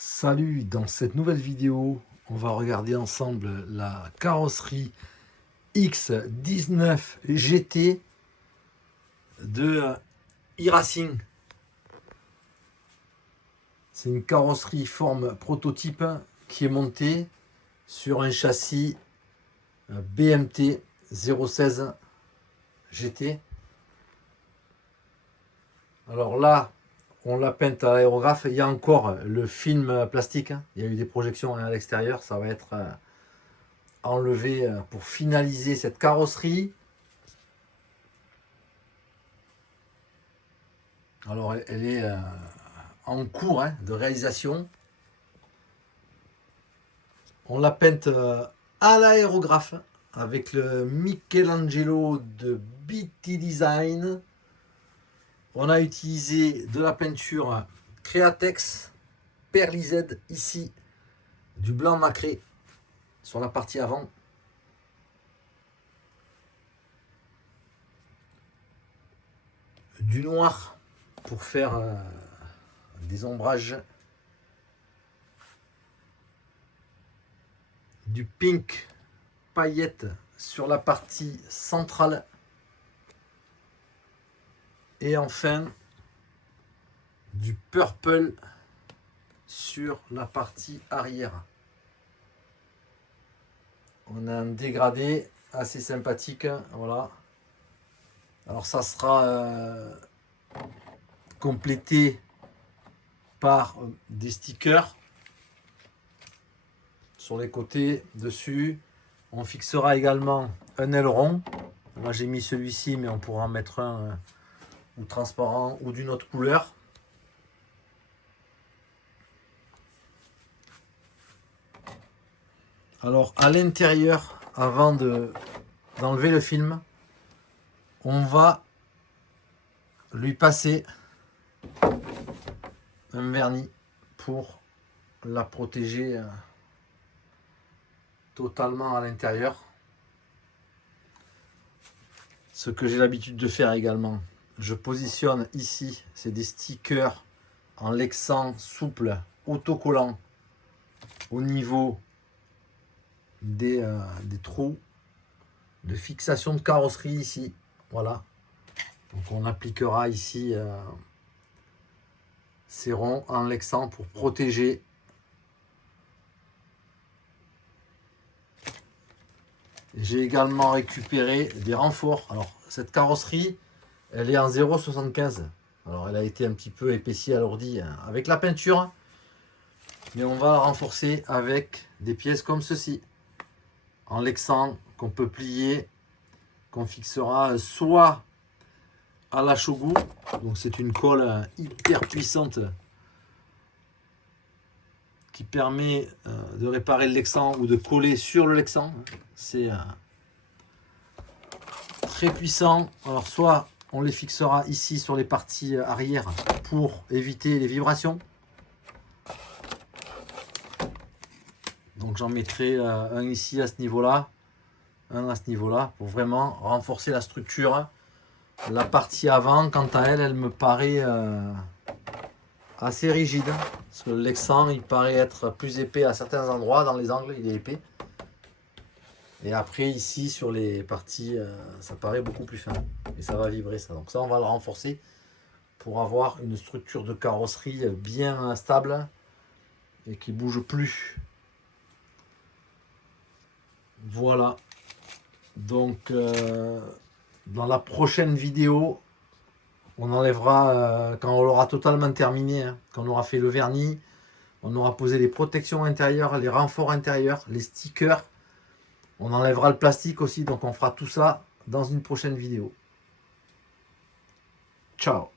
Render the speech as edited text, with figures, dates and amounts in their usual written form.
Salut, dans cette nouvelle vidéo, on va regarder ensemble la carrosserie X19 GT de e-Racing. C'est une carrosserie forme prototype qui est montée sur un châssis BMT 016 GT. Alors là, on l'a peinte à l'aérographe. Il y a encore le film plastique. Il y a eu des projections à l'extérieur. Ça va être enlevé pour finaliser cette carrosserie. Alors, elle est en cours de réalisation. On l'a peinte à l'aérographe avec le Michelangelo de BT Design. On a utilisé de la peinture Createx Perlized ici, du blanc nacré sur la partie avant. Du noir pour faire des ombrages. Du pink paillette sur la partie centrale. Et enfin, du purple sur la partie arrière. On a un dégradé assez sympathique. Voilà. Alors ça sera complété par des stickers sur les côtés dessus. On fixera également un aileron. Moi j'ai mis celui-ci, mais on pourra en mettre un ou transparent ou d'une autre couleur. Alors à l'intérieur, avant d'enlever le film, on va lui passer un vernis pour la protéger totalement à l'intérieur. Ce que j'ai l'habitude de faire également, je positionne ici, c'est des stickers en lexan souple, autocollant au niveau des trous de fixation de carrosserie ici. Voilà. Donc on appliquera ici ces ronds en lexan pour protéger. J'ai également récupéré des renforts. Alors cette carrosserie, elle est en 0,75. Alors elle a été un petit peu épaissie, alourdie avec la peinture. Mais on va la renforcer avec des pièces comme ceci. En lexan qu'on peut plier, qu'on fixera soit à la Shogu. Donc c'est une colle hyper puissante qui permet de réparer le lexan ou de coller sur le lexan. C'est très puissant. Alors soit on les fixera ici sur les parties arrière pour éviter les vibrations. Donc j'en mettrai un ici à ce niveau-là, un à ce niveau-là, pour vraiment renforcer la structure. La partie avant, quant à elle, elle me paraît assez rigide. Parce que le lexan, il paraît être plus épais à certains endroits, dans les angles, il est épais. Et après, ici, sur les parties, ça paraît beaucoup plus fin. Et ça va vibrer, ça. Donc ça, on va le renforcer pour avoir une structure de carrosserie bien stable et qui ne bouge plus. Voilà. Donc, dans la prochaine vidéo, on enlèvera, quand on l'aura totalement terminé, quand on aura fait le vernis, on aura posé les protections intérieures, les renforts intérieurs, les stickers. On enlèvera le plastique aussi, donc on fera tout ça dans une prochaine vidéo. Ciao!